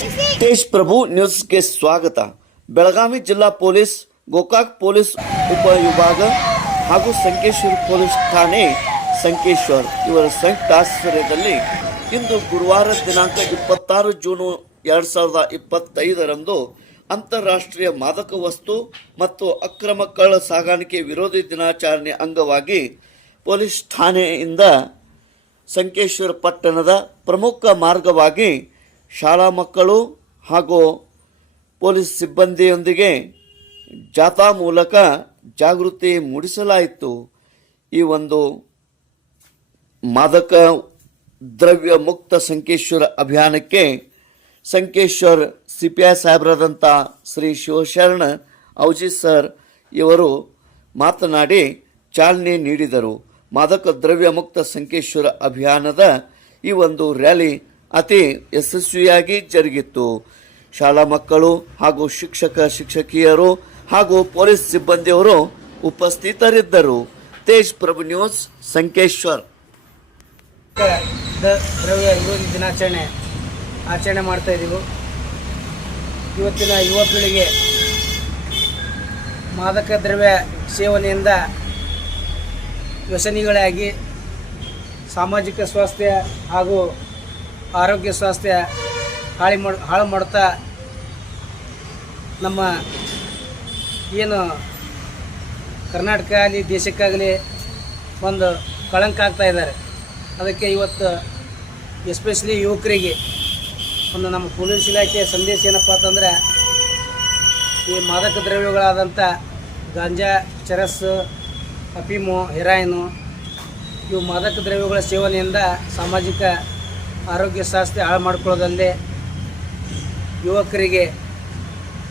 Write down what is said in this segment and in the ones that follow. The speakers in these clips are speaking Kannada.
ತೇಜ್ ಪ್ರಭು ನ್ಯೂಸ್ಗೆ ಸ್ವಾಗತ. ಬೆಳಗಾವಿ ಜಿಲ್ಲಾ ಪೊಲೀಸ್, ಗೋಕಾಕ್ ಪೊಲೀಸ್ ಉಪವಿಭಾಗ ಹಾಗೂ ಸಂಕೇಶ್ವರ ಪೊಲೀಸ್ ಠಾಣೆ ಸಂಕೇಶ್ವರ್ ಇವರ ಸಂಯುಕ್ತ ಆಶ್ರಯದಲ್ಲಿ ಇಂದು ಗುರುವಾರ ದಿನಾಂಕ ಇಪ್ಪತ್ತಾರು ಜೂನು ಎರಡು ಸಾವಿರದ ಇಪ್ಪತ್ತೈದರಂದು ಅಂತಾರಾಷ್ಟ್ರೀಯ ಮಾದಕ ವಸ್ತು ಮತ್ತು ಅಕ್ರಮ ಕಳ್ಳ ಸಾಗಾಣಿಕೆ ವಿರೋಧಿ ದಿನಾಚರಣೆ ಅಂಗವಾಗಿ ಪೊಲೀಸ್ ಠಾಣೆಯಿಂದ ಸಂಕೇಶ್ವರ ಪಟ್ಟಣದ ಪ್ರಮುಖ ಮಾರ್ಗವಾಗಿ ಶಾಲಾ ಮಕ್ಕಳು ಹಾಗೂ ಪೊಲೀಸ್ ಸಿಬ್ಬಂದಿಯೊಂದಿಗೆ ಜಾಥಾ ಮೂಲಕ ಜಾಗೃತಿ ಮೂಡಿಸಲಾಯಿತು. ಈ ಒಂದು ಮಾದಕ ದ್ರವ್ಯ ಮುಕ್ತ ಸಂಕೇಶ್ವರ ಅಭಿಯಾನಕ್ಕೆ ಸಂಕೇಶ್ವರ್ ಸಿ ಪಿ ಐ ಸಾಹೇಬರಾದಂಥ ಶ್ರೀ ಶಿವಶರಣ ಔಜಿ ಸರ್ ಇವರು ಮಾತನಾಡಿ ಚಾಲನೆ ನೀಡಿದರು. ಮಾದಕ ದ್ರವ್ಯ ಮುಕ್ತ ಸಂಕೇಶ್ವರ ಅಭಿಯಾನದ ಈ ಒಂದು ರ್ಯಾಲಿ ಅತಿ ಯಶಸ್ವಿಯಾಗಿ ಜರುಗಿತ್ತು. ಶಾಲಾ ಮಕ್ಕಳು ಹಾಗೂ ಶಿಕ್ಷಕ, ಶಿಕ್ಷಕಿಯರು ಹಾಗೂ ಪೊಲೀಸ್ ಸಿಬ್ಬಂದಿಯವರು ಉಪಸ್ಥಿತರಿದ್ದರು. ತೇಜ್ ಪ್ರಭು ನ್ಯೂಸ್, ಸಂಕೇಶ್ವರ್. ದ್ರವ್ಯ ವಿರೋಧಿ ದಿನಾಚರಣೆ ಆಚರಣೆ ಮಾಡ್ತಾ ಇದ್ದೀವಿ. ಇವತ್ತಿನ ಯುವ ಪೀಳಿಗೆ ಮಾದಕ ದ್ರವ್ಯ ಸೇವನೆಯಿಂದ ವ್ಯಸನಿಗಳಾಗಿ, ಸಾಮಾಜಿಕ ಸ್ವಾಸ್ಥ್ಯ ಹಾಗೂ ಆರೋಗ್ಯ ಸ್ವಾಸ್ಥ್ಯ ಹಾಳಿ ಮಾಡಿ, ಹಾಳು ಮಾಡ್ತಾ ನಮ್ಮ ಏನು ಕರ್ನಾಟಕ ಆಗಲಿ ದೇಶಕ್ಕಾಗಲಿ ಒಂದು ಕಳಂಕ ಆಗ್ತಾ ಇದ್ದಾರೆ. ಅದಕ್ಕೆ ಇವತ್ತು ಎಸ್ಪೆಷಲಿ ಯುವಕರಿಗೆ ಒಂದು ನಮ್ಮ ಪೊಲೀಸ್ ಇಲಾಖೆಯ ಸಂದೇಶ ಏನಪ್ಪ ಅಂತಂದರೆ, ಈ ಮಾದಕ ದ್ರವ್ಯಗಳಾದಂಥ ಗಾಂಜಾ ಚರಸ್ ಅಫೀಮು, ಹೆರಾಯಿನು ಇವು ಮಾದಕ ದ್ರವ್ಯಗಳ ಸೇವನೆಯಿಂದ ಸಾಮಾಜಿಕ ಆರೋಗ್ಯ ಸಂಸ್ಥೆ ಹಾಳು ಮಾಡ್ಕೊಳ್ಳೋದಲ್ಲದೆ ಯುವಕರಿಗೆ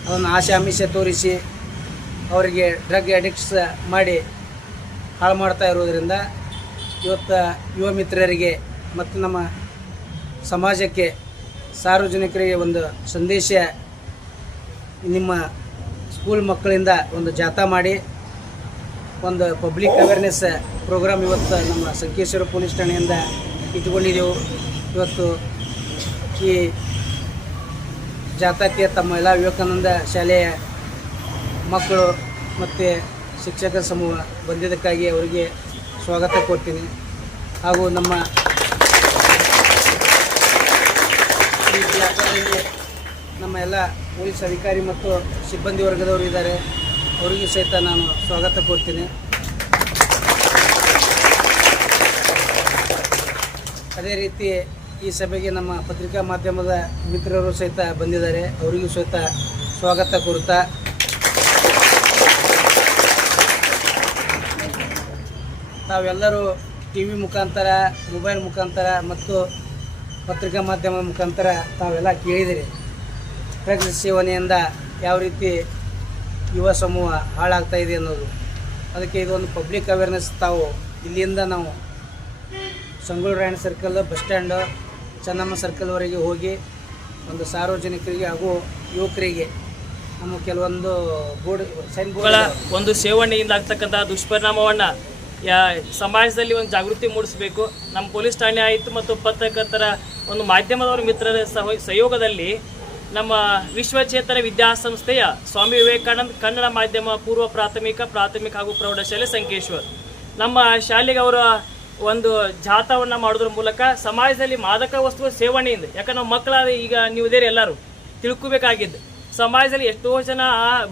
ಅದನ್ನು ಆಮಿಷ ತೋರಿಸಿ ಅವರಿಗೆ ಡ್ರಗ್ ಅಡಿಕ್ಟ್ಸ್ ಮಾಡಿ ಹಾಳು ಮಾಡ್ತಾ ಇರೋದರಿಂದ ಇವತ್ತು ಯುವ ಮಿತ್ರರಿಗೆ ಮತ್ತು ನಮ್ಮ ಸಮಾಜಕ್ಕೆ ಸಾರ್ವಜನಿಕರಿಗೆ ಒಂದು ಸಂದೇಶ ನಿಮ್ಮ ಸ್ಕೂಲ್ ಮಕ್ಕಳಿಂದ ಒಂದು ಜಾಥಾ ಮಾಡಿ, ಒಂದು ಪಬ್ಲಿಕ್ ಅವೇರ್ನೆಸ್ ಪ್ರೋಗ್ರಾಮ್ ಇವತ್ತು ನಮ್ಮ ಸಂಕೇಶ್ವರ ಪೊಲೀಸ್ ಠಾಣೆಯಿಂದ ಇಟ್ಕೊಂಡಿದ್ದೆವು ಇವತ್ತು ಈ ಜಾಥಾಕ್ಕೆ ತಮ್ಮ ಎಲ್ಲ ವಿವೇಕಾನಂದ ಶಾಲೆಯ ಮಕ್ಕಳು ಮತ್ತು ಶಿಕ್ಷಕ ಸಮೂಹ ಬಂದಿದ್ದಕ್ಕಾಗಿ ಅವರಿಗೆ ಸ್ವಾಗತ ಕೊಡ್ತೀನಿ. ಹಾಗೂ ನಮ್ಮ ಈ ನಮ್ಮ ಎಲ್ಲ ಪೊಲೀಸ್ ಅಧಿಕಾರಿ ಮತ್ತು ಸಿಬ್ಬಂದಿ ವರ್ಗದವರು ಇದ್ದಾರೆ. ಅವರಿಗೂ ಸಹಿತ ನಾನು ಸ್ವಾಗತ ಕೊಡ್ತೀನಿ. ಅದೇ ರೀತಿ ಈ ಸಭೆಗೆ ನಮ್ಮ ಪತ್ರಿಕಾ ಮಾಧ್ಯಮದ ಮಿತ್ರರು ಸಹಿತ ಬಂದಿದ್ದಾರೆ. ಅವರಿಗೂ ಸಹಿತ ಸ್ವಾಗತ ಕೋರುತ್ತಾ. ತಾವೆಲ್ಲರೂ ಟಿ ವಿ ಮುಖಾಂತರ, ಮೊಬೈಲ್ ಮುಖಾಂತರ ಮತ್ತು ಪತ್ರಿಕಾ ಮಾಧ್ಯಮದ ಮುಖಾಂತರ ತಾವೆಲ್ಲ ಕೇಳಿದಿರಿ. ಡ್ರಗ್ಸ್ ಸೇವನೆಯಿಂದ ಯಾವ ರೀತಿ ಯುವ ಸಮೂಹ ಹಾಳಾಗ್ತಾ ಇದೆ ಅನ್ನೋದು. ಅದಕ್ಕೆ ಇದೊಂದು ಪಬ್ಲಿಕ್ ಅವೇರ್ನೆಸ್ ತಾವು ಇಲ್ಲಿಂದ ನಾವು Sangolli Rayanna circle bus stand Chennamma ಸರ್ಕಲ್ವರೆಗೆ ಹೋಗಿ ಒಂದು ಸಾರ್ವಜನಿಕರಿಗೆ ಹಾಗೂ ಯುವಕರಿಗೆ ನಮ್ಮ ಕೆಲವೊಂದು ಬೋರ್ಡ್ ಸೈನ್ಗಳ ಬೋರ್ಡ್ ಒಂದು ಸೇವಣೆಯಿಂದ ಆಗ್ತಕ್ಕಂಥ ದುಷ್ಪರಿಣಾಮವನ್ನು ಯಾ ಸಮಾಜದಲ್ಲಿ ಒಂದು ಜಾಗೃತಿ ಮೂಡಿಸಬೇಕು. ನಮ್ಮ ಪೊಲೀಸ್ ಠಾಣೆ ಆಯಿತು ಮತ್ತು ಪತ್ರಕರ್ತರ ಒಂದು ಮಾಧ್ಯಮದವರ ಮಿತ್ರರ ಸಹ ಸಹಯೋಗದಲ್ಲಿ ನಮ್ಮ ವಿಶ್ವಚೇತನ ವಿದ್ಯಾಸಂಸ್ಥೆಯ ಸ್ವಾಮಿ ವಿವೇಕಾನಂದ ಕನ್ನಡ ಮಾಧ್ಯಮ ಪೂರ್ವ ಪ್ರಾಥಮಿಕ ಪ್ರಾಥಮಿಕ ಹಾಗೂ ಪ್ರೌಢಶಾಲೆ ಸಂಕೇಶ್ವರ್. ನಮ್ಮ ಶಾಲೆಗೆ ಅವರ ಒಂದು ಜಾಥಾವನ್ನ ಮಾಡೋದ್ರ ಮೂಲಕ ಸಮಾಜದಲ್ಲಿ ಮಾದಕ ವಸ್ತುವ ಸೇವನೆಯಿಂದ, ಯಾಕಂದ್ರೆ ನಾವು ಮಕ್ಕಳಾದ ಈಗ ನೀವು ಇದೇರಿ ಎಲ್ಲರೂ, ತಿಳ್ಕೊಬೇಕಾಗಿದ್ದು. ಸಮಾಜದಲ್ಲಿ ಎಷ್ಟೋ ಜನ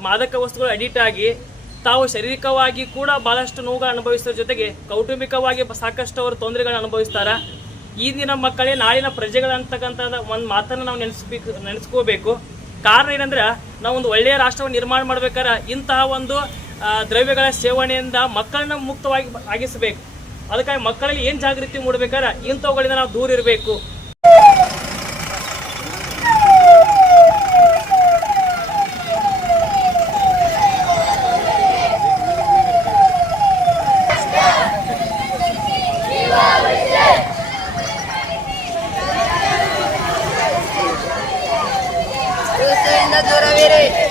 ಮಾದಕ ವಸ್ತುಗಳು ಅಡಿಕ್ಟ್ ಆಗಿ, ತಾವು ಶಾರೀರಿಕವಾಗಿ ಕೂಡ ಭಾಳಷ್ಟು ನೋವುಗಳು ಅನುಭವಿಸೋ ಜೊತೆಗೆ ಕೌಟುಂಬಿಕವಾಗಿ ಸಾಕಷ್ಟು ಅವರು ತೊಂದರೆಗಳನ್ನ ಅನುಭವಿಸ್ತಾರೆ. ಈ ದಿನ ಮಕ್ಕಳೇ ನಾಳಿನ ಪ್ರಜೆಗಳಂತಕ್ಕಂಥದ್ದು ಒಂದು ಮಾತನ್ನು ನಾವು ನೆನೆಸ್ಬೇಕು, ನೆನೆಸ್ಕೋಬೇಕು. ಕಾರಣ ಏನಂದ್ರೆ, ನಾವು ಒಂದು ಒಳ್ಳೆಯ ರಾಷ್ಟ್ರವನ್ನು ನಿರ್ಮಾಣ ಮಾಡ್ಬೇಕಾದ್ರೆ ಇಂತಹ ಒಂದು ದ್ರವ್ಯಗಳ ಸೇವನೆಯಿಂದ ಮಕ್ಕಳನ್ನ ಮುಕ್ತವಾಗಿ ಆಗಿಸಬೇಕು. ಅದಕ್ಕಾಗಿ ಮಕ್ಕಳಲ್ಲಿ ಏನು ಜಾಗೃತಿ ಮೂಡಬೇಕಾದ್ರೆ ಇಂಥವುಗಳಿಂದ ನಾವು ದೂರ ಇರಬೇಕು. ದೂರವಿರಿ.